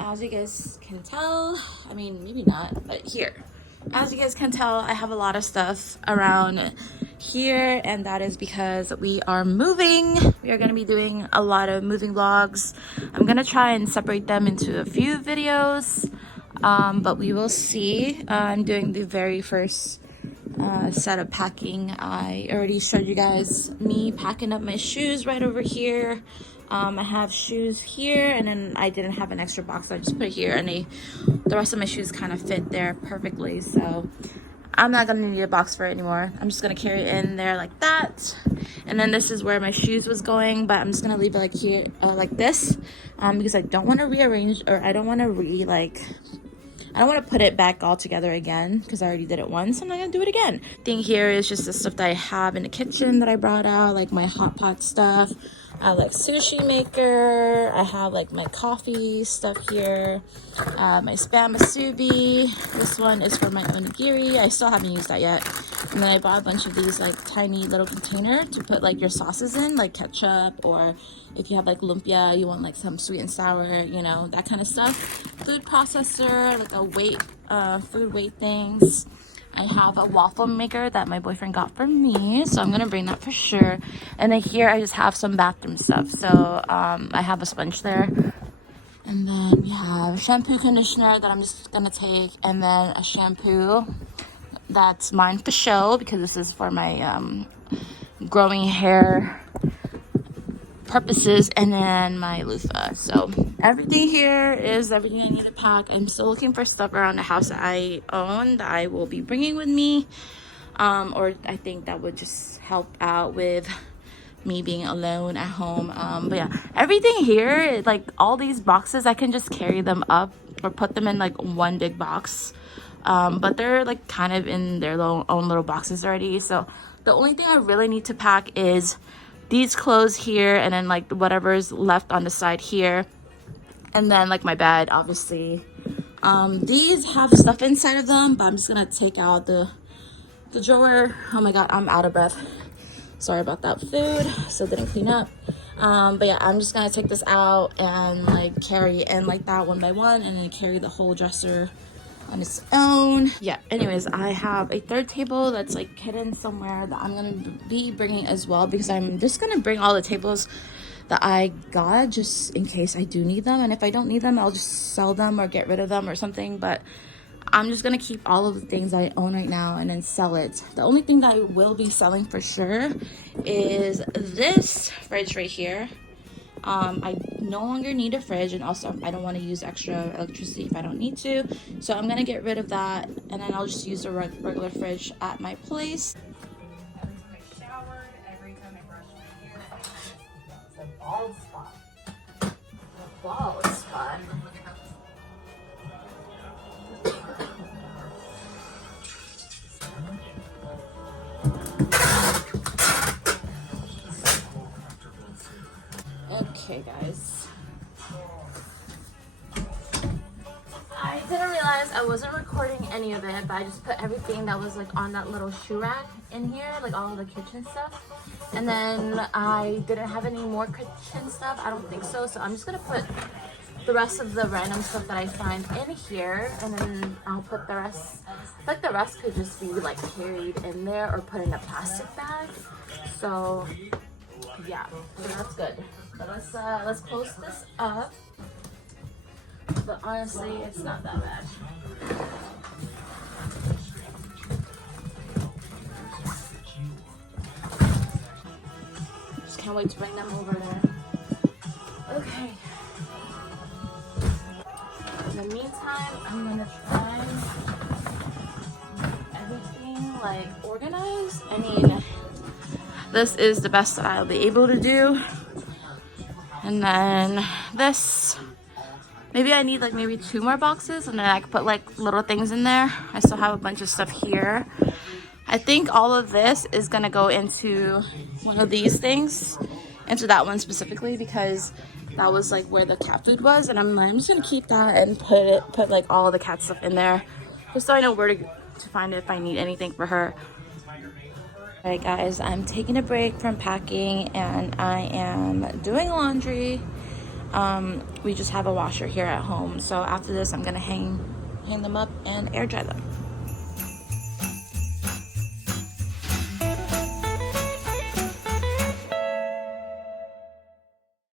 as you guys can tell, I mean, maybe not, but here, as you guys can tell, I have a lot of stuff around here, and that is because we are moving. We are going to be doing a lot of moving vlogs. I'm going to try and separate them into a few videos, but we will see. I'm doing the very first set of packing. I already showed you guys me packing up my shoes right over here. I have shoes here, and then I didn't have an extra box, so I just put it here, and the rest of my shoes kind of fit there perfectly, so I'm not gonna need a box for it anymore. I'm just gonna carry it in there like that. And then this is where my shoes was going, but I'm just gonna leave it like here, like this, because I don't want to rearrange, or I don't want to I don't want to put it back all together again because I already did it once. I'm not going to do it again. Thing here is just the stuff that I have in the kitchen that I brought out, like my hot pot stuff. I have like sushi maker. I have like my coffee stuff here. My spam musubi. This one is for my onigiri. I still haven't used that yet. And then I bought a bunch of these like tiny little container to put like your sauces in, like ketchup, or if you have like lumpia, you want like some sweet and sour, you know, that kind of stuff. Food processor, like a food weight things. I have a waffle maker that my boyfriend got for me, so I'm gonna bring that for sure. And then here I just have some bathroom stuff. So I have a sponge there, and then we have shampoo, conditioner that I'm just gonna take, and then a shampoo that's mine for show because this is for my growing hair purposes, and then my loofah. So everything here is everything I need to pack. I'm still looking for stuff around the house that I own that I will be bringing with me, or I think that would just help out with me being alone at home. But yeah, everything here, like all these boxes, I can just carry them up or put them in like one big box, but they're like kind of in their own little boxes already. So the only thing I really need to pack is these clothes here, and then like whatever's left on the side here, and then like my bed, obviously. These have stuff inside of them, but I'm just gonna take out the drawer. Oh my god, I'm out of breath. Sorry about that. Food, so didn't clean up. But yeah, I'm just gonna take this out and like carry it in like that one by one, and then carry the whole dresser on its own. Yeah, anyways, I have a third table that's like hidden somewhere that I'm gonna be bringing as well, because I'm just gonna bring all the tables that I got just in case I do need them, and if I don't need them, I'll just sell them or get rid of them or something. But I'm just gonna keep all of the things I own right now and then sell it. The only thing that I will be selling for sure is this fridge right here. I no longer need a fridge, and also I don't want to use extra electricity if I don't need to, so I'm gonna get rid of that, and then I'll just use a regular fridge at my place. Every time I showered, every time I brushed my hair, it's a bald spot. A bald spot. Okay, guys. I didn't realize I wasn't recording any of it, but I just put everything that was like on that little shoe rack in here, like all of the kitchen stuff. And then I didn't have any more kitchen stuff. I don't think so. So I'm just gonna put the rest of the random stuff that I find in here, and then I'll put the rest. Like the rest could just be like carried in there or put in a plastic bag. So yeah, so that's good. But let's close this up. But honestly, it's not that bad. Just can't wait to bring them over there. Okay. In the meantime, I'm gonna try everything like organized. I mean, this is the best that I'll be able to do. And then this, maybe I need like maybe 2 more boxes, and then I could put like little things in there. I still have a bunch of stuff here. I think all of this is gonna go into one of these things, into that one specifically, because that was like where the cat food was, and I'm just gonna keep that and put like all the cat stuff in there, just so I know where to find it if I need anything for her. Alright guys, I'm taking a break from packing and I am doing laundry. We just have a washer here at home. So after this, I'm gonna hang them up and air dry them.